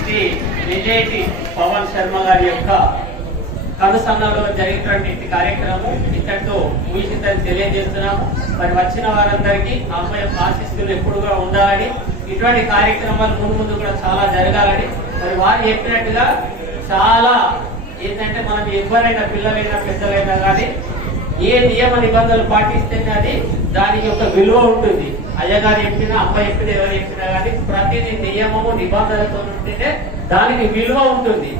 శ్రీ విజయటి పవన్ శర్మ గారి యొక్క కనుసన్నలో జరిగినటువంటి కార్యక్రమం ఇంతటితో ముగిసిందని తెలియజేస్తున్నాము. మరి వచ్చిన వారందరికీ అమ్మాయి ఆశిస్తులు ఎప్పుడు కూడా ఉండాలని ఇటువంటి కార్యక్రమాలు ముందు ముందు కూడా చాలా జరగాలని. మరి వారు చెప్పినట్టుగా చాలా ఏంటంటే మనం ఎవరైనా పిల్లలైనా పెద్దలైనా కానీ ఏ నియమ నిబంధనలు పాటిస్తేనే అది దాని యొక్క విలువ ఉంటుంది. అయ్యగారు చెప్పినా అమ్మ చెప్పినా ఎవరు చెప్పినా నియమము నిబంధనలతో ఉంటేనే దానికి విలువ ఉంటుంది.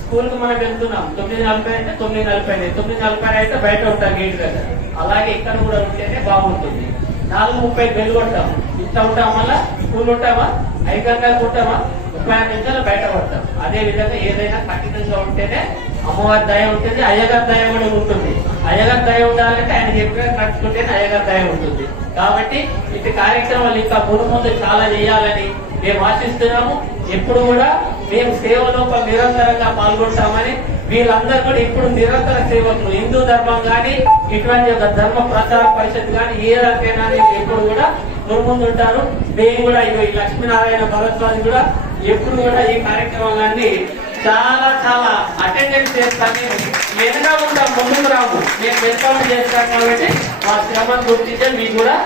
స్కూల్కు మనం వెళ్తున్నాం. తొమ్మిది నలభై అంటే తొమ్మిది నలభై ఐదు. తొమ్మిది నలభై అయితే బయట ఉంటాం గేట్ దగ్గర. అలాగే ఇక్కడ కూడా ఉంటేనే బాగుంటుంది. నాలుగు ముప్పై బెల్ కొట్టాం ఇంత ఉంటాం వల్ల స్కూల్ ఉంటామా? ఐదు గంటలకు ఉంటామా ముప్పై ఐదు నిమిషాలు బయట పడతాం అదే విధంగా ఏదైనా కఠినంగా ఉంటేనే అమ్మవారి దయ ఉంటుంది అయ్యగారి దయ కూడా ఉంటుంది. ఉండాలంటే కట్టుకుంటే నయగతాయం ఉంటుంది. కాబట్టి ఇటు కార్యక్రమాలు ఇంకా ముందు ముందు చాలా చేయాలని మేము ఆశిస్తున్నాము. ఎప్పుడు కూడా మేము సేవలో నిరంతరంగా పాల్గొంటామని వీళ్ళందరూ కూడా ఇప్పుడు నిరంతర సేవకులు. హిందూ ధర్మం కానీ ఇటువంటి ఒక ధర్మ ప్రచార పరిషత్ కానీ ఏ రకైనా ఎప్పుడు కూడా ముందుంటారు మేము కూడా ఇగో ఈ లక్ష్మీనారాయణ భరద్వాజ్ కూడా ఎప్పుడు కూడా ఈ కార్యక్రమాలన్నీ చాలా చాలా అటెండెన్స్ చేస్తాను. వెనక ఉంటాం ముందుకు రాము. నేను వెల్కమ్ చేస్తాను కాబట్టి మా శ్రమను గుర్తించే మీకు కూడా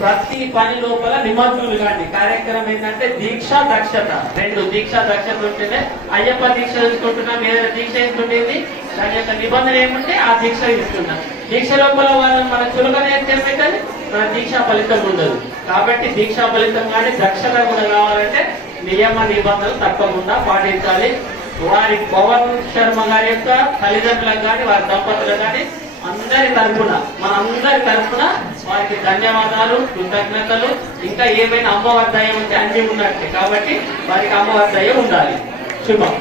ప్రతి పని లోపల నిమగ్నులు కాండి కార్యక్రమం ఏంటంటే దీక్ష దక్షత. రెండు దీక్ష దక్షత ఉంటుందే అయ్యప్ప దీక్ష తీసుకుంటున్నాం ఏదైనా దీక్ష తీసుకుంటుంది దాని యొక్క నిబంధన ఏముంటే ఆ దీక్ష తీసుకున్నాం దీక్ష లోపల వాళ్ళని మన చులకన ఏమైతుంది మన దీక్షా ఫలితం ఉండదు. కాబట్టి దీక్షా ఫలితం కానీ దక్షత కూడా కావాలంటే నియమ నిబంధనలు తప్పకుండా పాటించాలి. వారి పవన్ శర్మ గారి యొక్క తల్లిదండ్రులకు కానీ వారి దంపతులకు కానీ అందరి తరఫున మన అందరి తరఫున వారికి ధన్యవాదాలు కృతజ్ఞతలు. ఇంకా ఏమైనా అమ్మవారి దయ ఉంటే అన్ని ఉన్నట్టే కాబట్టి వారికి అమ్మవారి దయ ఉండాలి. శుభం.